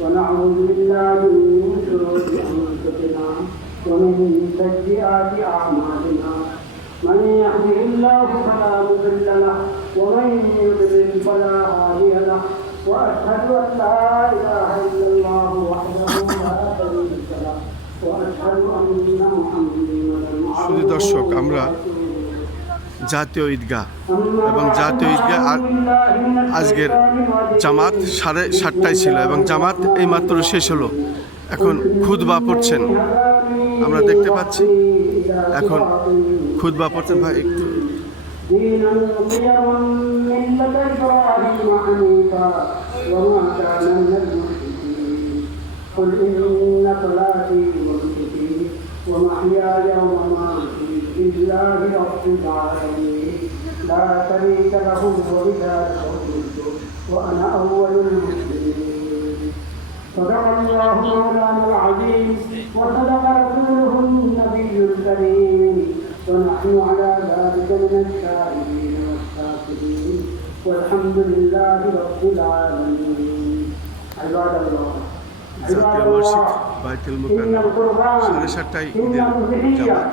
ونعوذ بالله من شرور أنفسنا ومن سيئات أعمالنا من يهده الله فلا مضل له ومن يضلل فلا هادي له وأشهد أن لا إله إلا الله وحده لا شريك له وأشهد أن محمدا শুধু দর্শক, আমরা জাতীয় ঈদগাহ এবং জাতীয় ঈদগাহ আজকের জামাত 7:30টায় ছিল এবং জামাত এইমাত্র শেষ হলো। এখন খুতবা পড়ছেন, আমরা দেখতে পাচ্ছি এখন খুতবা পড়ছেন। ভাই একটু ومحياي ومماتي لله رب العالمين لا شريك له وبذلك أمرت وأنا أول المسلمين صدق الله مولانا العظيم وصدق رسوله النبي الكريم ونحن على ذلك من الشاهدين والشاكرين والحمد لله رب العالمين عباد الله জাতীয় মসজিদ বাইতুল মুকাররম 7:30টায় ঈদের জামাত,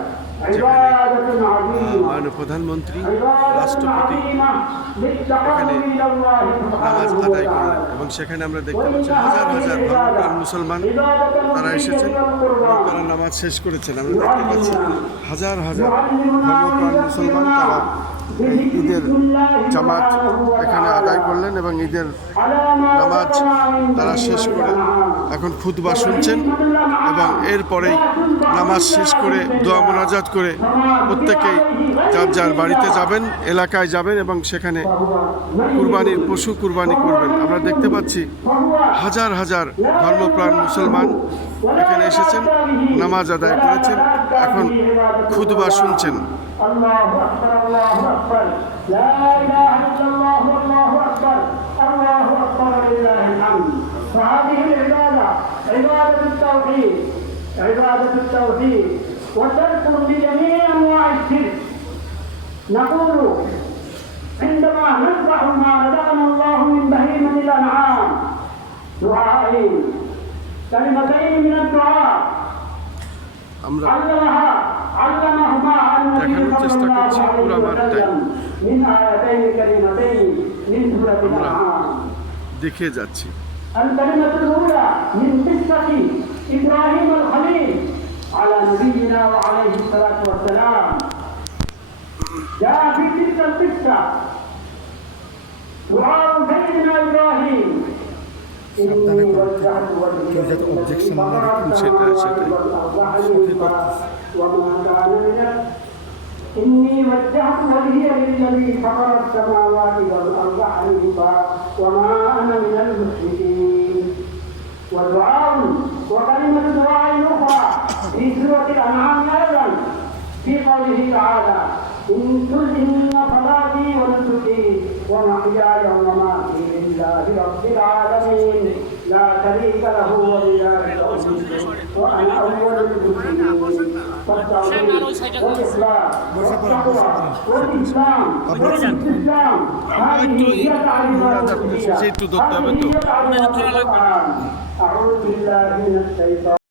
যেখানে মাননীয় প্রধানমন্ত্রী, রাষ্ট্রপতি এখানে নামাজ আদায় করলেন এবং সেখানে আমরা দেখতে পাচ্ছি হাজার হাজার ধর্মপ্রাণ মুসলমান তারা এসেছেন এবং তারা নামাজ শেষ করেছেন। আমরা দেখতে পাচ্ছি হাজার হাজার ধর্মপ্রাণ মুসলমান তারা ঈদের জামাত এখানে আদায় করলেন এবং ঈদের নামাজ তারা শেষ করে এখন খুতবা শুনছেন এবং এরপরেই নামাজ শেষ করে দোয়া মোনাজাত করে প্রত্যেকেই যার যার বাড়িতে যাবেন, এলাকায় যাবেন এবং সেখানে কুরবানির পশু কুরবানি করবেন। আমরা দেখতে পাচ্ছি হাজার হাজার ধর্মপ্রাণ মুসলমান এখানে এসেছেন, নামাজ আদায় করেছেন, এখন খুতবা শুনছেন। الله أكبر الله أكبر لا إله إلا الله والله أكبر الله أكبر لله الحمد. فهذه العبادة عبادة التوحيد، عبادة التوحيد وترك لجميع أنواع الشرك. نقول عندما نذبح ما رزقنا الله من بهيمة الأنعام دعائين كلمتين من الدعاء علمهما দেখানোর চেষ্টা করছি পুরো মাঠটাই, আমরা দেখে যাচ্ছি। الكلمة الأولى من قصة إبراهيم الخليل على نبينا وعليه الصلاة والسلام. جاء في تلك القصة دعاء سيدنا إبراهيم إني وجهت وجهي وما كان من إني وجهت وجهي للذي فطر السماوات والأرض حنيفا وما أنا من المشركين. ودعاء وكلمة دعاء أخرى في سورة الأنعام أيضا في قوله تعالى إن صلاتي ونسكي ومحياي ومماتي لله رب العالمين لا شريك له وبذلك أمرت وأنا أول المسلمين. فالتوحيد والإخلاص والتقوى والإسلام والاستسلام هذه هي تعريفات الألوهية، هذه هي تعريفات القرآن. أعوذ بالله من الشيطان